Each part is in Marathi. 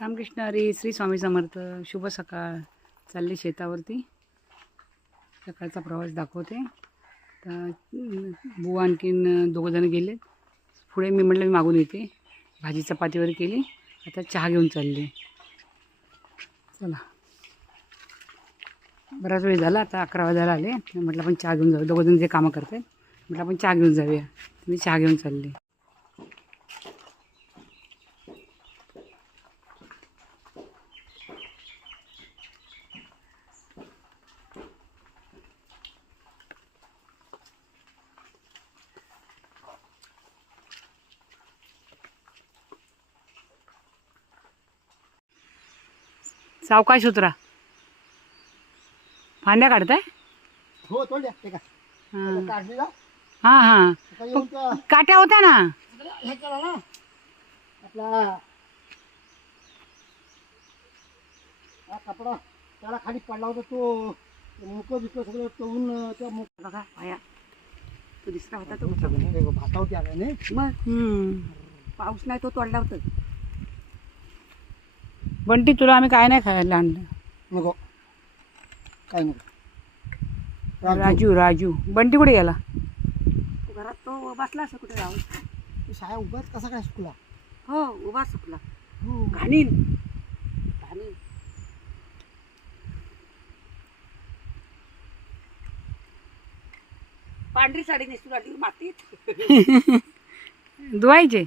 रामकृष्ण हरी, श्री स्वामी समर्थ. शुभ सकाळ. चालले शेतावरती. सकाळचा प्रवास दाखवते. तर बुवा आणखीन दोघंजण गेले. पुढे मी म्हटलं मी मागून येते. भाजी चपाती वगैरे केली. आता चहा घेऊन चालले. चला, बराच वेळ झाला. आता 11 वाजायला आले. म्हटलं आपण चहा घेऊन जाऊ. दोघंजण जे कामं करतात म्हटलं आपण चहा घेऊन जाऊया. मी चहा घेऊन चालले. सावकाश उतरा. फांद्या काढताय? हो तोडल्या ते का हां काढली ना हां हां. आता येऊन त्या काट्या होत्या ना. हे केलं ना आपला हा कपडा त्याला खाली पडला होता तो मुकं बिकं सगळं तवून त्या मुक बघा पाया तो दिसला होता तो. भातावरती आला नाही मग पाऊस नाही तो तोडला होता. बंटी, तुला आम्ही काय नाही खायला आणलं. नको काय नको राजू राजू बंटी कुठे गेला? घरात तो बसला असं कुठे राहून. तू साया उभाच कसा काय सुकला? हो उभा सुकला. हो घाणीन घाणीन. पांढरी साडी नेसून आली मातीत. धुवायचे.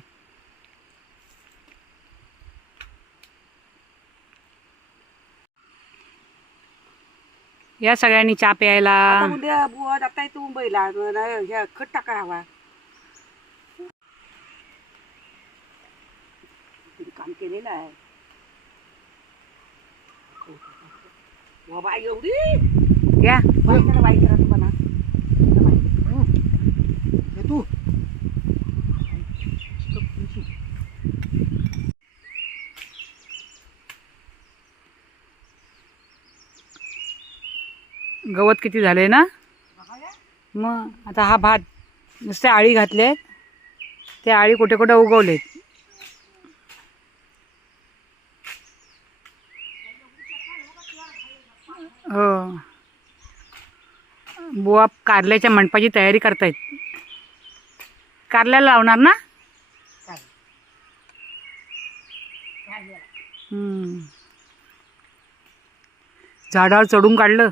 या सगळ्यांनी चहा प्यायला. आता उद्या बुवा जाता येतो मुंबईला. हे खत टाका हवा. काम केलेलं आहे बाबा. एवढी या बाई करा बाई करा तुम्हाला. हे तू गवत किती झाले ना. मग आता हा भात नुसते आळी घातलेत. ते आळी कुठे कुठे उगवलेत. हो, बुवा कारल्याच्या मंडपाची तयारी करतायत. कारल्याला लावणार ना. झाडावर चढून काढलं.